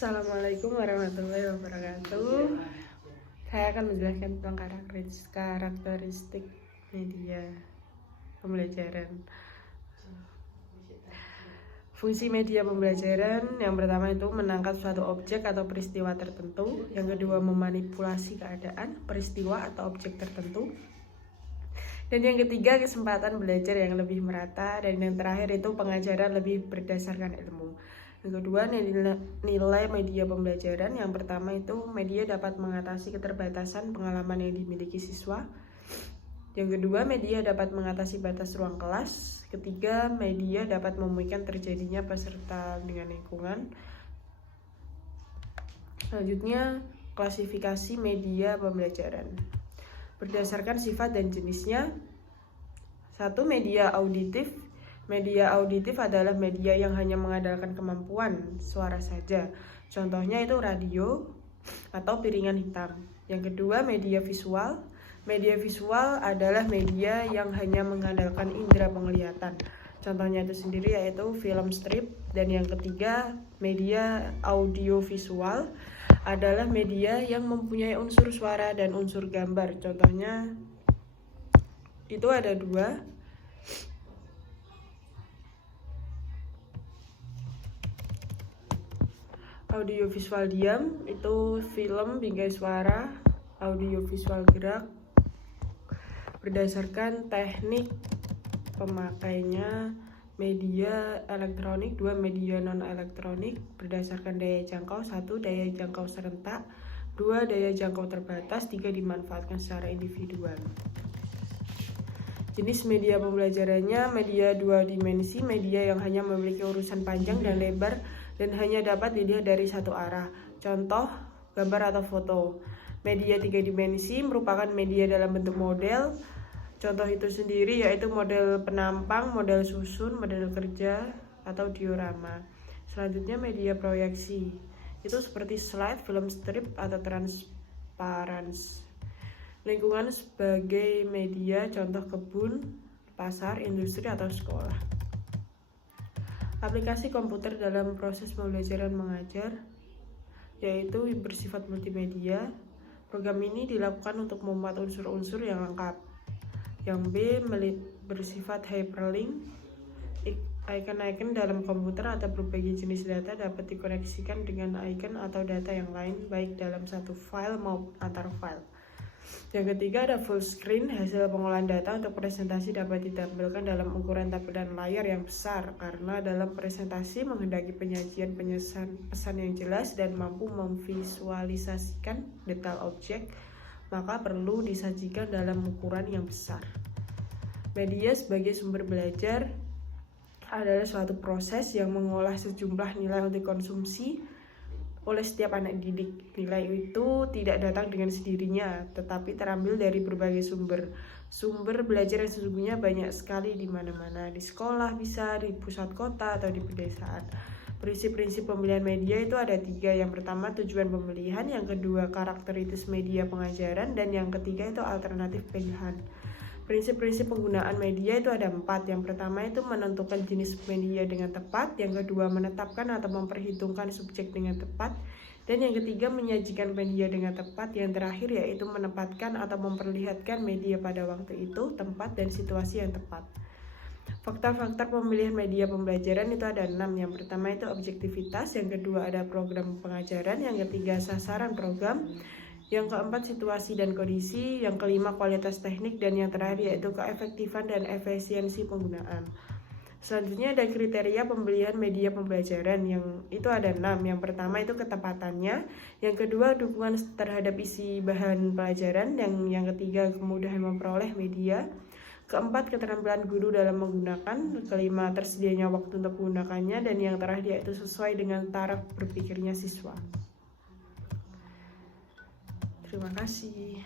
Assalamualaikum warahmatullahi wabarakatuh. Saya akan menjelaskan tentang karakteristik media pembelajaran. Fungsi media pembelajaran yang pertama itu menangkap suatu objek atau peristiwa tertentu. Yang kedua memanipulasi keadaan, peristiwa atau objek tertentu. Dan yang ketiga kesempatan belajar yang lebih merata. Dan yang terakhir itu pengajaran lebih berdasarkan ilmu. Yang kedua nilai media pembelajaran. Yang pertama itu media dapat mengatasi keterbatasan pengalaman yang dimiliki siswa. Yang kedua, media dapat mengatasi batas ruang kelas. Ketiga, media dapat memungkinkan terjadinya peserta dengan lingkungan. Selanjutnya, klasifikasi media pembelajaran. Berdasarkan sifat dan jenisnya. 1. Media auditif. Media auditif adalah media yang hanya mengandalkan kemampuan suara saja. Contohnya itu radio atau piringan hitam. Yang kedua, media visual. Media visual adalah media yang hanya mengandalkan indera penglihatan. Contohnya itu sendiri yaitu film strip. Dan yang ketiga, media audiovisual adalah media yang mempunyai unsur suara dan unsur gambar. Contohnya itu ada dua. Audiovisual diam itu film bingkai suara, audiovisual gerak. Berdasarkan teknik pemakainya, media elektronik, 2 media non elektronik. Berdasarkan daya jangkau, 1 daya jangkau serentak, 2 daya jangkau terbatas, 3 dimanfaatkan secara individual. Jenis media pembelajarannya media 2 dimensi, media yang hanya memiliki urusan panjang dan lebar dan hanya dapat dilihat dari satu arah. Contoh gambar atau foto. Media 3 dimensi merupakan media dalam bentuk model. Contoh itu sendiri yaitu model penampang, model susun, model kerja, atau diorama. Selanjutnya media proyeksi. Itu seperti slide, film strip, atau transparans. Lingkungan sebagai media, contoh kebun, pasar, industri, atau sekolah. Aplikasi komputer dalam proses pembelajaran mengajar, yaitu bersifat multimedia. Program ini dilakukan untuk membuat unsur-unsur yang lengkap. Yang B, bersifat hyperlink. Icon-icon dalam komputer atau berbagai jenis data dapat dikoneksikan dengan icon atau data yang lain, baik dalam satu file maupun antar file. Yang ketiga ada full screen. Hasil pengolahan data untuk presentasi dapat ditampilkan dalam ukuran tampilan layar yang besar, karena dalam presentasi menghendaki penyajian pesan yang jelas dan mampu memvisualisasikan detail objek, maka perlu disajikan dalam ukuran yang besar. Media sebagai sumber belajar adalah suatu proses yang mengolah sejumlah nilai untuk konsumsi oleh setiap anak didik. Nilai itu tidak datang dengan sendirinya, tetapi terambil dari berbagai sumber. Sumber belajar yang sesungguhnya banyak sekali di mana-mana, di sekolah bisa, di pusat kota, atau di pedesaan. Prinsip-prinsip pemilihan media itu ada 3. Yang pertama tujuan pemilihan, yang kedua karakteristik media pengajaran, dan yang ketiga itu alternatif pilihan. Prinsip-prinsip penggunaan media itu ada 4. Yang pertama itu menentukan jenis media dengan tepat, yang kedua menetapkan atau memperhitungkan subjek dengan tepat, dan yang ketiga menyajikan media dengan tepat, yang terakhir yaitu menempatkan atau memperlihatkan media pada waktu itu, tempat, dan situasi yang tepat. Faktor-faktor pemilihan media pembelajaran itu ada 6. Yang pertama itu objektivitas, yang kedua ada program pengajaran, yang ketiga sasaran program, yang keempat situasi dan kondisi, yang kelima kualitas teknik, dan yang terakhir yaitu keefektifan dan efisiensi penggunaan. Selanjutnya ada kriteria pembelian media pembelajaran, yang itu ada 6. Yang pertama itu ketepatannya, yang kedua dukungan terhadap isi bahan pelajaran, yang ketiga kemudahan memperoleh media, keempat keterampilan guru dalam menggunakan, kelima tersedianya waktu untuk menggunakannya, dan yang terakhir yaitu sesuai dengan taraf berpikirnya siswa. Terima kasih.